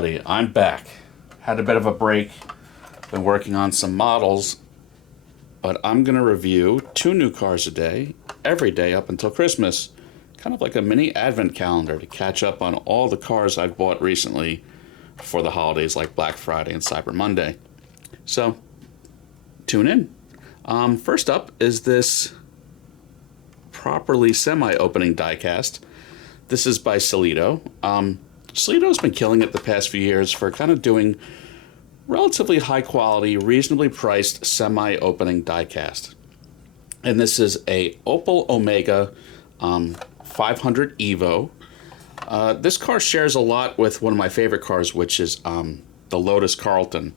I'm back. Had a bit of a break. Been working on some models, but I'm going to review 2 new cars a day, every day up until Christmas. Kind of like a mini advent calendar to catch up on all the cars I've bought recently for the holidays like Black Friday and Cyber Monday. So, tune in. First up is this properly semi-opening diecast. This is by Solito. Solito's been killing it the past few years for kind of doing relatively high quality, reasonably priced semi-opening diecast. And this is a Opel Omega 500 EVO. This car shares a lot with one of my favorite cars, which is the Lotus Carlton.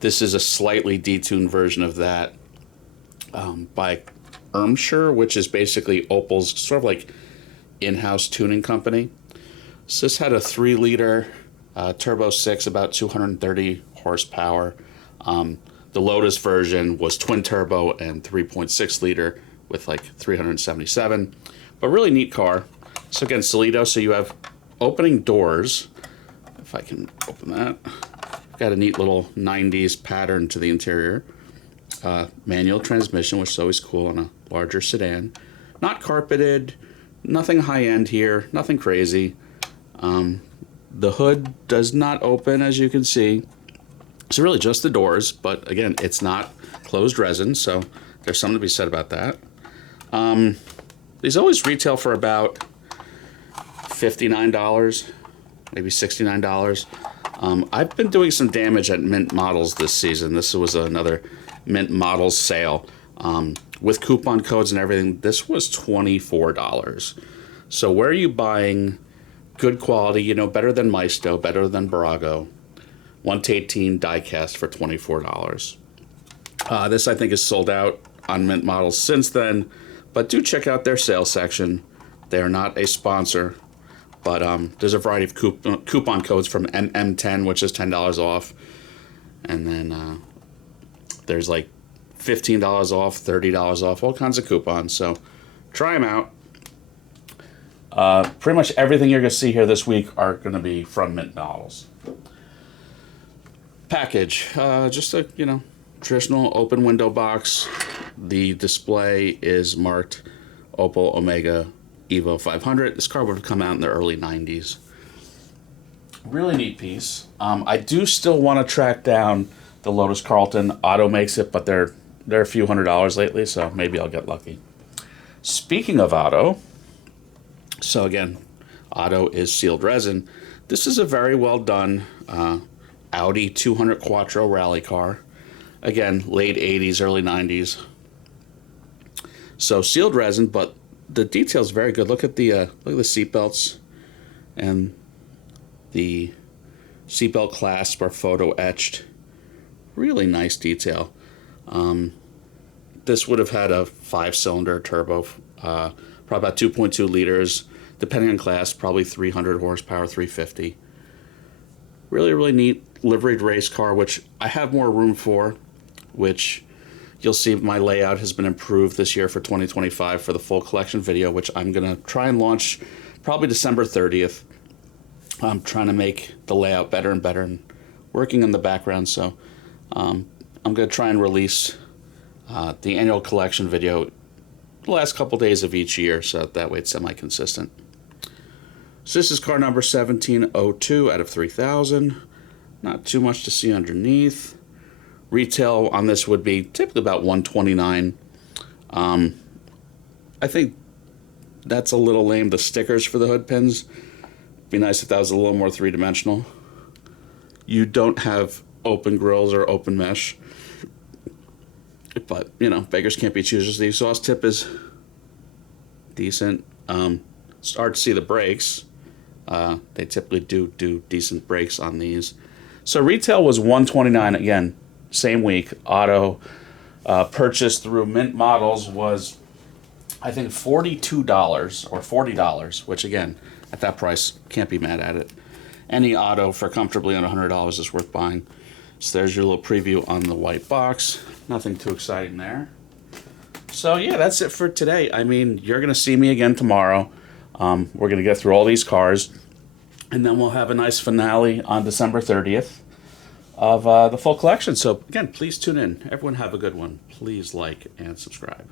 This is a slightly detuned version of that by Ermshire, which is basically Opel's sort of like in-house tuning company. So this had a 3-liter turbo 6, about 230 horsepower. The Lotus version was twin turbo and 3.6 liter with like 377. But really neat car. So again, Solito, so you have opening doors. If I can open that. Got a neat little 90s pattern to the interior. Manual transmission, which is always cool on a larger sedan. Not carpeted, nothing high-end here, nothing crazy. The hood does not open, as you can see. It's really just the doors, but again, it's not closed resin, so there's something to be said about that. These always retail for about $59, maybe $69. I've been doing some damage at Mint Models this season. This was another Mint Models sale. With coupon codes and everything, this was $24. So where are you buying good quality, you know, better than Maisto, better than Barago, 1-18 diecast for $24. This, I think, is sold out on Mint Models since then, but do check out their sales section. They are not a sponsor, but there's a variety of coupon codes from MM10, which is $10 off, and then there's like $15 off, $30 off, all kinds of coupons, so try them out. Pretty much everything you're going to see here this week are going to be from Mint Models. Package, just a, traditional open window box. The display is marked Opel Omega EVO 500. This car would have come out in the early 90s. Really neat piece. I do still want to track down the Lotus Carlton. Auto makes it, but they're a few $100s lately, so maybe I'll get lucky. Speaking of Auto, so again, Auto is sealed resin. This is a very well done Audi 200 Quattro rally car. Again, late 80s, early 90s. So sealed resin, but the detail's very good. Look at the seat belts, and the seatbelt clasps are photo etched. Really nice detail. This would have had a 5-cylinder turbo, probably about 2.2 liters, depending on class, probably 300 horsepower, 350. Really, really neat liveried race car, which I have more room for, which you'll see my layout has been improved this year for 2025 for the full collection video, which I'm going to try and launch probably December 30th. I'm trying to make the layout better and better and working in the background, so I'm going to try and release the annual collection video the last couple days of each year, so that way it's semi-consistent. So this is car number 1702 out of 3,000. Not too much to see underneath. Retail on this would be typically about $129. I think that's a little lame. The stickers for the hood pins. Be nice if that was a little more three-dimensional. You don't have open grills or open mesh. But, beggars can't be choosers. The exhaust tip is decent. It's hard to see the brakes. They typically do decent brakes on these. So retail was $129 again, same week. Auto purchase through Mint Models was, I think, $42 or $40, which again, at that price, can't be mad at it. Any auto for comfortably under $100 is worth buying. So there's your little preview on the white box. Nothing too exciting there. So yeah, that's it for today. I mean, you're going to see me again tomorrow. We're going to get through all these cars. And then we'll have a nice finale on December 30th of the full collection. So, again, please tune in. Everyone have a good one. Please like and subscribe.